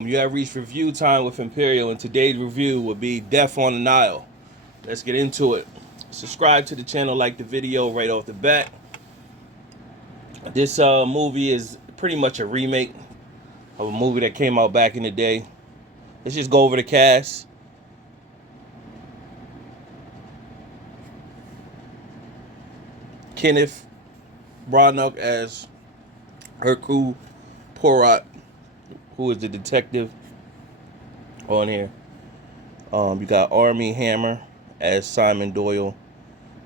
You have reached review time with Imperial, and today's review will be Death on the Nile. Let's get into it. Subscribe to the channel, like the video right off the bat. This movie is pretty much a remake of a movie that came out back in the day. Let's just go over the cast. Kenneth Branagh as Hercule Poirot, who is the detective on here. You got Armie Hammer as Simon Doyle,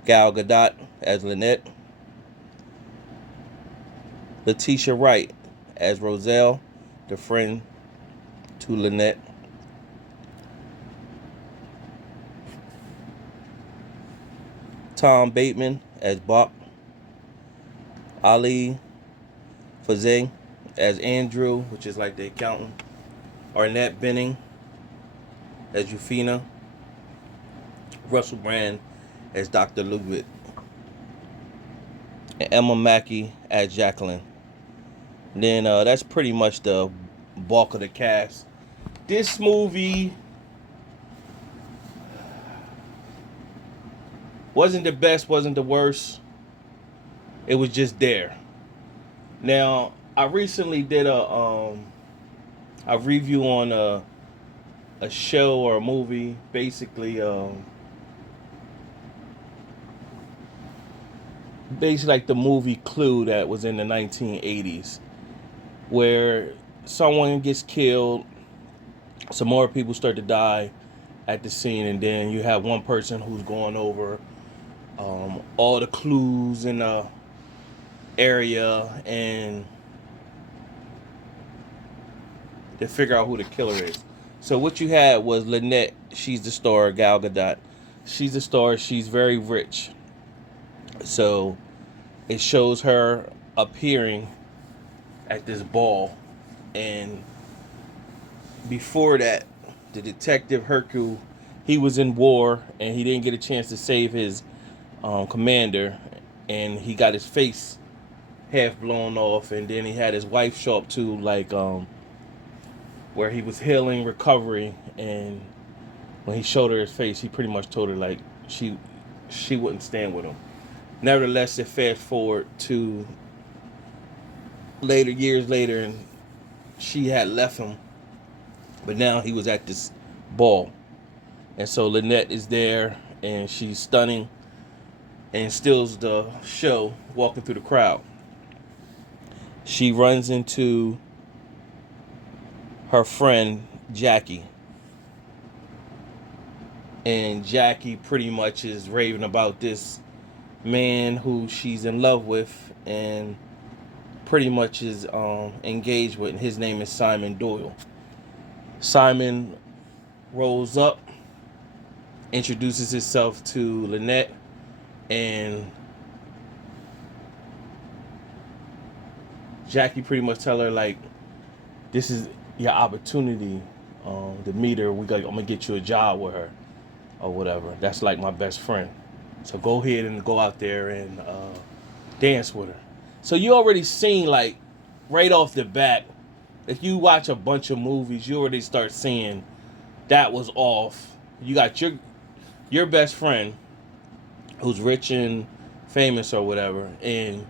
Gal Gadot as Lynette, Letitia Wright as Roselle, the friend to Lynette, Tom Bateman as Bach, Ali Fazay as Andrew, which is like the accountant, Arnett Benning as Euphina, Russell Brand as Dr. Ludwig, and Emma Mackey as Jacqueline. Then that's pretty much the bulk of the cast. This movie wasn't the best, wasn't the worst. It was just there. Now, I recently did a review on a show or a movie, basically like the movie Clue that was in the 1980s, where someone gets killed, some more people start to die at the scene, and then you have one person who's going over all the clues in the area and to figure out who the killer is. So what you had was Lynette. She's the star. Gal Gadot. She's the star. She's very rich. So it shows her appearing at this ball, and before that, the detective Hercule, he was in war and he didn't get a chance to save his commander, and he got his face half blown off, and then he had his wife show up too, like where he was healing, recovery, and when he showed her his face, he pretty much told her like she wouldn't stand with him. Nevertheless, it fast forward to years later, and she had left him, but now he was at this ball, and so Lynette is there, and she's stunning, and steals the show, walking through the crowd. She runs into her friend Jackie, and Jackie pretty much is raving about this man who she's in love with and pretty much is engaged with, and his name is Simon Doyle. Simon rolls up, introduces himself to Lynette, and Jackie pretty much tell her like, this is your opportunity to meet her. I'm gonna get you a job with her or whatever. That's like my best friend. So go ahead and go out there and dance with her. So you already seen, like, right off the bat, if you watch a bunch of movies, you already start seeing that was off. You got your best friend who's rich and famous or whatever, and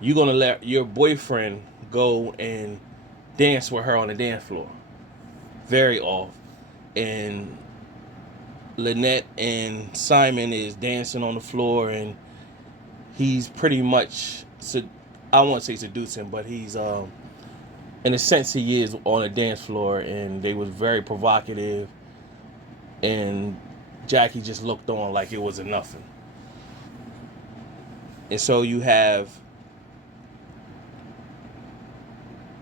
you're gonna let your boyfriend go and dance with her on the dance floor. Very off. And Lynette and Simon is dancing on the floor, and he's pretty much, I won't say seducing, but he's in a sense he is on a dance floor, and they was very provocative, and Jackie just looked on like it wasn't nothing. And so you have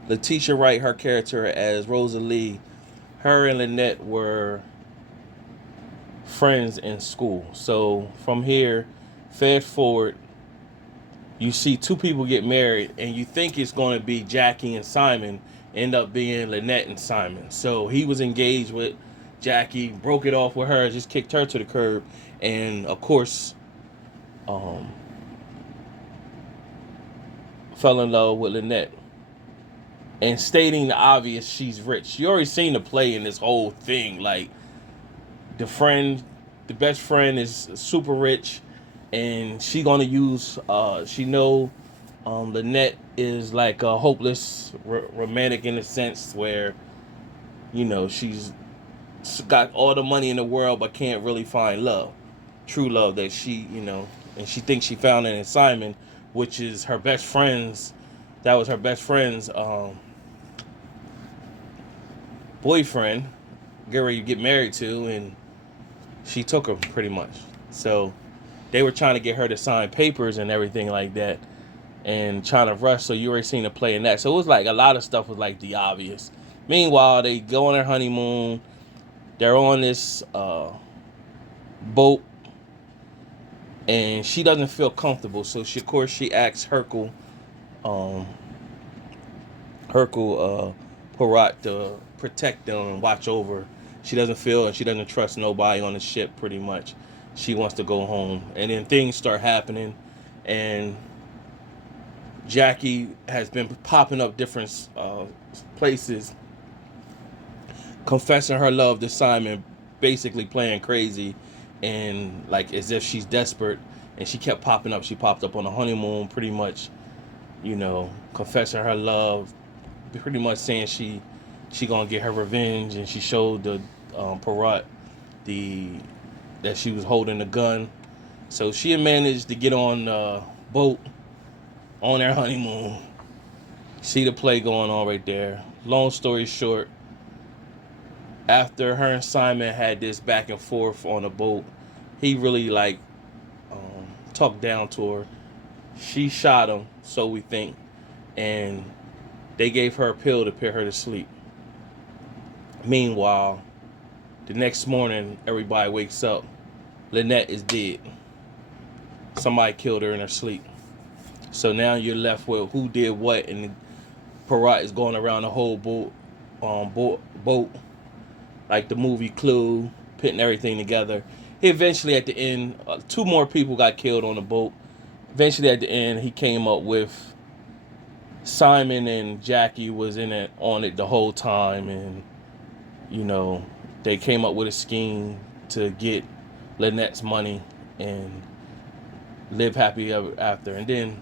Letitia Wright, her character as Rosalie. Her and Lynette were friends in school. So from here, fast forward, you see two people get married, and you think it's going to be Jackie and Simon, end up being Lynette and Simon. So he was engaged with Jackie, broke it off with her, just kicked her to the curb, and of course, fell in love with Lynette. and stating the obvious, she's rich. You already seen the play in this whole thing. Like, the best friend is super rich, and she gonna use. She know, Lynette is like a hopeless romantic in a sense where, she's got all the money in the world but can't really find love, true love that and she thinks she found it in Simon, which is her best friend's. That was her best friend's boyfriend, get ready to get married to, and she took him pretty much. So they were trying to get her to sign papers and everything like that, and trying to rush. So you already seen the play in that. So it was like a lot of stuff was like the obvious. Meanwhile, they go on their honeymoon. They're on this boat, and she doesn't feel comfortable. So of course she asks Hercule Poirot to protect them and watch over. She doesn't feel and she doesn't trust nobody on the ship. Pretty much, she wants to go home. And then things start happening, and Jackie has been popping up different places, confessing her love to Simon, basically playing crazy, and like as if she's desperate. And she kept popping up. She popped up on the honeymoon, pretty much, confessing her love, pretty much saying she gonna get her revenge. And she showed the Poirot that she was holding a gun. So she had managed to get on the boat on their honeymoon. See the play going on right there. Long story short, after her and Simon had this back and forth on the boat, he really talked down to her. She shot him, so we think, and they gave her a pill to put her to sleep. Meanwhile, the next morning, everybody wakes up. Lynette is dead. Somebody killed her in her sleep. So now you're left with who did what, and Poirot is going around the whole boat, like the movie Clue, putting everything together. He eventually, at the end, 2 more people got killed on the boat. Eventually, at the end, he came up with Simon and Jackie was on it the whole time, and they came up with a scheme to get Lynette's money and live happy ever after. And then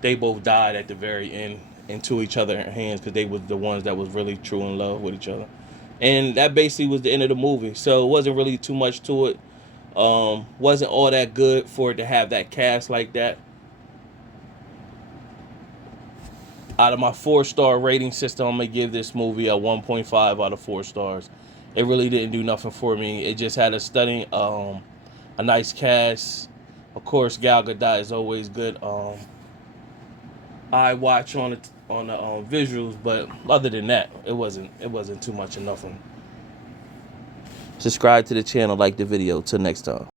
they both died at the very end into each other's hands because they was the ones that was really true in love with each other. And that basically was the end of the movie. So it wasn't really too much to it. Wasn't all that good for it to have that cast like that. Out of my 4-star rating system, I'm going to give this movie a 1.5 out of 4 stars. It really didn't do nothing for me. It just had a stunning, a nice cast. Of course, Gal Gadot is always good. I watch on the visuals, but other than that, it wasn't too much of nothing. Subscribe to the channel, like the video. Till next time.